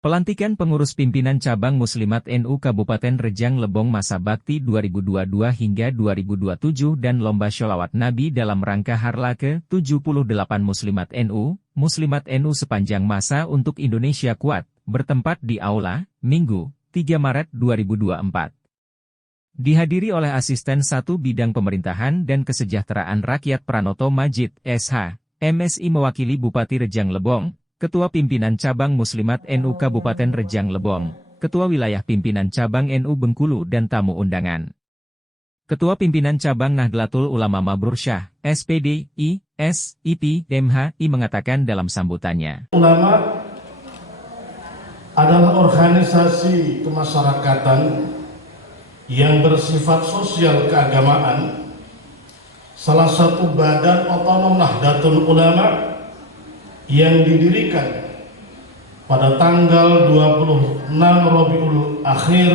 Pelantikan pengurus pimpinan cabang Muslimat NU Kabupaten Rejang Lebong masa bakti 2022 hingga 2027 dan Lomba Sholawat Nabi dalam rangka Harla ke-78 Muslimat NU sepanjang masa untuk Indonesia Kuat, bertempat di Aula, Minggu, 3 Maret 2024. Dihadiri oleh Asisten 1 Bidang Pemerintahan dan Kesejahteraan Rakyat Pranoto Majid, SH, MSI mewakili Bupati Rejang Lebong, Ketua Pimpinan Cabang Muslimat NU Kabupaten Rejang Lebong, Ketua Wilayah Pimpinan Cabang NU Bengkulu dan tamu undangan. Ketua Pimpinan Cabang Nahdlatul Ulama Mabrur Syah, SPD, SIP, MHI mengatakan dalam sambutannya. Ulama adalah organisasi kemasyarakatan yang bersifat sosial keagamaan, salah satu badan otonom Nahdlatul Ulama yang didirikan pada tanggal 26 Rabiul Akhir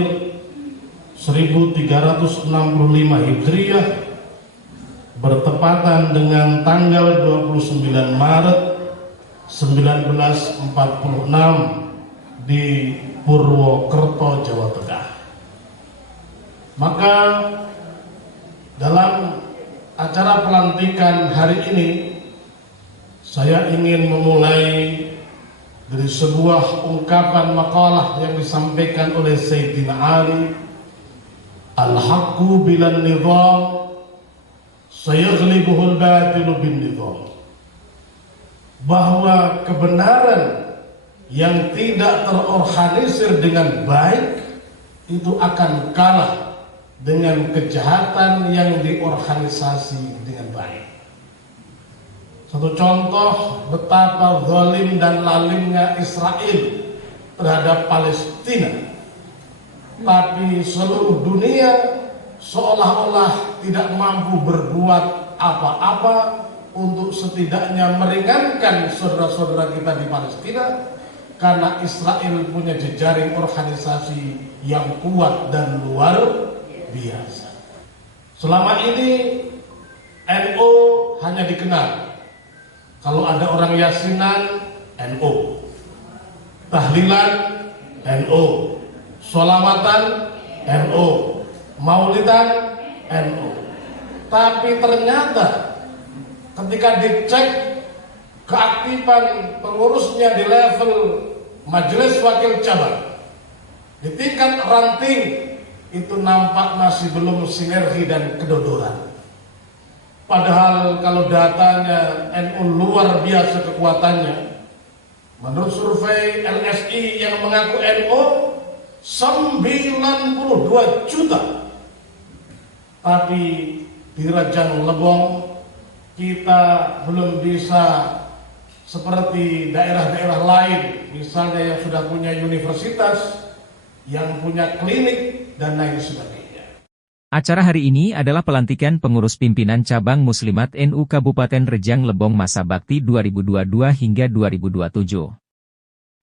1365 Hijriah bertepatan dengan tanggal 29 Maret 1946 di Purwokerto, Jawa Tengah. Maka dalam acara pelantikan hari ini saya ingin memulai dari sebuah ungkapan makalah yang disampaikan oleh Sayyidina Ali, Al-haqqu bilan nizam sayaghlibuhul batilu bin nizam, bahwa kebenaran yang tidak terorganisir dengan baik itu akan kalah dengan kejahatan yang diorganisasi dengan baik. Satu contoh betapa zalim dan lalimnya Israel terhadap Palestina, tapi seluruh dunia seolah-olah tidak mampu berbuat apa-apa untuk setidaknya meringankan saudara-saudara kita di Palestina, karena Israel punya jejaring organisasi yang kuat dan luar biasa. Selama ini NU hanya dikenal kalau ada orang yasinan, NU, tahlilan, NU, sholawatan, NU, maulidan, NU. Tapi ternyata ketika dicek keaktifan pengurusnya di level majelis wakil cabang, di tingkat ranting, itu nampak masih belum sinergi dan kedodoran. Padahal kalau datanya NU luar biasa kekuatannya. Menurut survei LSI yang mengaku NU 92 juta. Tapi di Rejang Lebong kita belum bisa seperti daerah-daerah lain, misalnya yang sudah punya universitas, yang punya klinik dan lain sebagainya. Acara hari ini adalah pelantikan pengurus pimpinan cabang Muslimat NU Kabupaten Rejang Lebong masa bakti 2022 hingga 2027.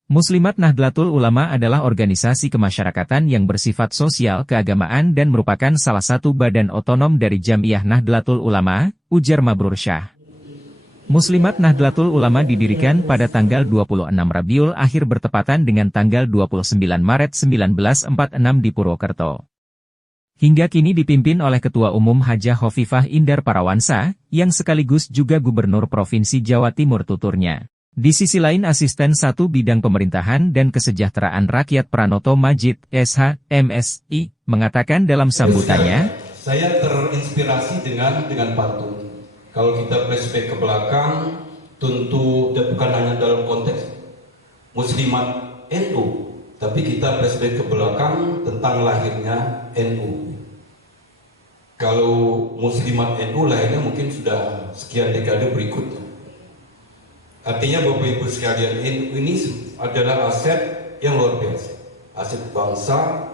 Muslimat Nahdlatul Ulama adalah organisasi kemasyarakatan yang bersifat sosial keagamaan dan merupakan salah satu badan otonom dari Jamiah Nahdlatul Ulama, ujar Mabrur Syah. Muslimat Nahdlatul Ulama didirikan pada tanggal 26 Rabiul Akhir bertepatan dengan tanggal 29 Maret 1946 di Purwokerto. Hingga kini dipimpin oleh Ketua Umum Hajah Khofifah Indar Parawansa, yang sekaligus juga Gubernur Provinsi Jawa Timur tuturnya. Di sisi lain Asisten 1 Bidang Pemerintahan dan Kesejahteraan Rakyat Pranoto Majid, SH, MSI, mengatakan dalam sambutannya, saya terinspirasi dengan pantun. Kalau kita flashback ke belakang, tentu bukan hanya dalam konteks Muslimat NU, tapi kita flashback ke belakang tentang lahirnya NU. Kalau Muslimat NU lahirnya mungkin sudah sekian dekade berikutnya. Artinya Bapak Ibu sekalian, NU ini adalah aset yang luar biasa. Aset bangsa,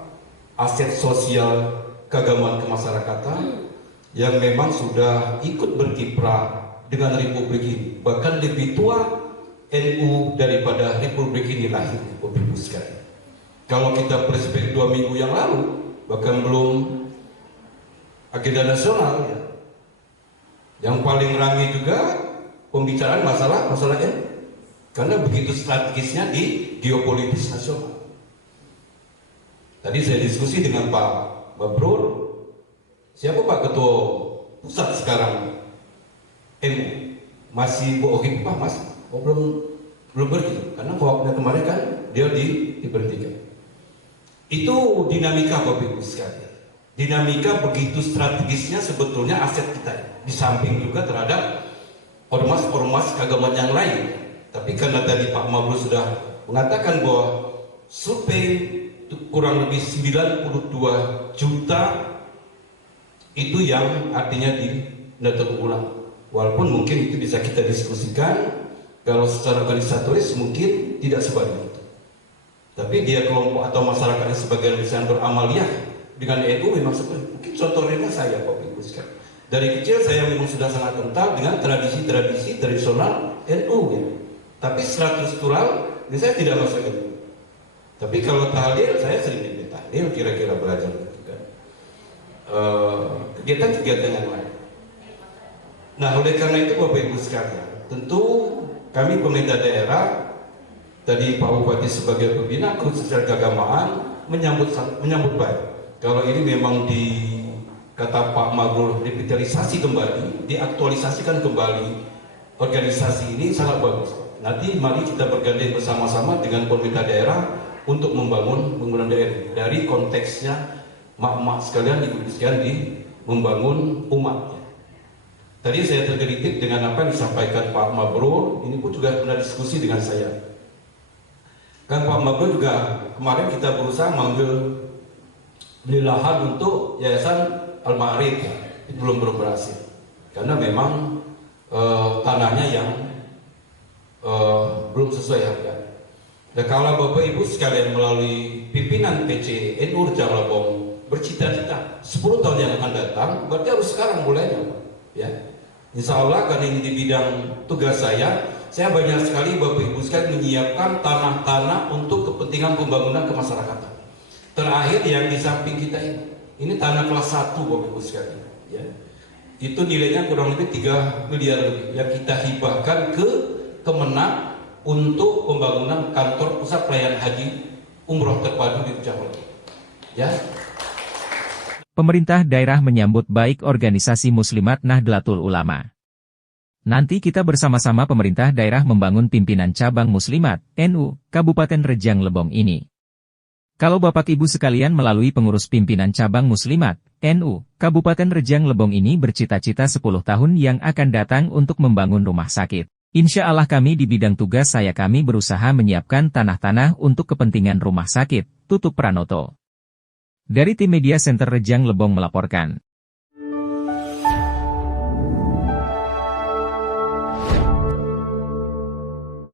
aset sosial keagamaan kemasyarakatan yang memang sudah ikut berkiprah dengan Republik ini. Bahkan lebih tua NU daripada Republik ini lahir, Bapak Ibu sekalian. Kalau kita flashback 2 minggu yang lalu, bahkan belum agenda nasional ya. Yang paling ramai juga pembicaraan masalah Karena begitu strategisnya di geopolitis nasional. Tadi saya diskusi dengan Pak Mabrur, siapa Pak Ketua Pusat sekarang MU? Masih Bu Ohipah Mas? Oh, belum pergi, karena waktu kemarin kan dia diberhentikan. Itu dinamika Bapak Ibu sekalian. Dinamika begitu strategisnya sebetulnya aset kita, di samping juga terhadap ormas-ormas keagamaan yang lain. Tapi karena tadi Pak Mabrur sudah mengatakan bahwa survei kurang lebih 92 juta itu yang artinya didapat ulang. Walaupun mungkin itu bisa kita diskusikan, kalau secara organisatoris mungkin tidak sebanyak itu. Tapi dia kelompok atau masyarakatnya sebagian besar beramaliyah dengan NU memang seperti mungkin contohnya saya Bapak Ibu sekalian. Dari kecil saya memang sudah sangat kental dengan tradisi-tradisi tradisional NU gitu. Tapi secara struktural saya tidak masuk itu. Tapi kalau tahlil, saya sering ikut tahlil, kira-kira belajar gitu kan. Kegiatan-kegiatan yang lain. Nah, oleh karena itu Bapak Ibu sekalian, tentu kami pemerintah daerah, tadi Pak Bupati sebagai pembina khususnya keagamaan menyambut baik. Kalau ini memang kata Pak Mabrur revitalisasi kembali, diaktualisasikan kembali organisasi ini sangat bagus. Nanti mari kita bergandeng bersama-sama dengan pemerintah daerah untuk membangun daerah dari konteksnya mak-mak sekalian, ibu sekalian di membangun umatnya. Tadi saya tergelitik dengan apa yang disampaikan Pak Mabrur, ini pun juga pernah diskusi dengan saya. Kan Pak Mabrur juga kemarin kita berusaha manggil beli lahan untuk Yayasan Al-Ma'arif, itu belum berhasil. Karena memang tanahnya yang belum sesuai harga. Dan kalau Bapak Ibu sekalian melalui pimpinan PC NU Rejang Lebong bercita-cita 10 tahun yang akan datang, berarti harus sekarang mulainya, Pak. Ya, Insya Allah karena ini di bidang tugas saya banyak sekali Bapak Ibu sekalian menyiapkan tanah-tanah untuk kepentingan pembangunan kemasyarakatan. Terakhir yang di samping kita ini tanah kelas 1 Bapak Ibu sekalian. Ya, itu nilainya kurang lebih 3 miliar lebih yang kita hibahkan ke Kemenang untuk pembangunan kantor pusat pelayanan haji umroh terpadu di Jakarta. Ya. Pemerintah daerah menyambut baik organisasi Muslimat Nahdlatul Ulama. Nanti kita bersama-sama pemerintah daerah membangun pimpinan cabang Muslimat NU Kabupaten Rejang Lebong ini. Kalau Bapak Ibu sekalian melalui pengurus pimpinan cabang Muslimat NU Kabupaten Rejang Lebong ini bercita-cita 10 tahun yang akan datang untuk membangun rumah sakit. Insya Allah kami di bidang tugas kami berusaha menyiapkan tanah-tanah untuk kepentingan rumah sakit, tutup Pranoto. Dari tim Media Center Rejang Lebong melaporkan.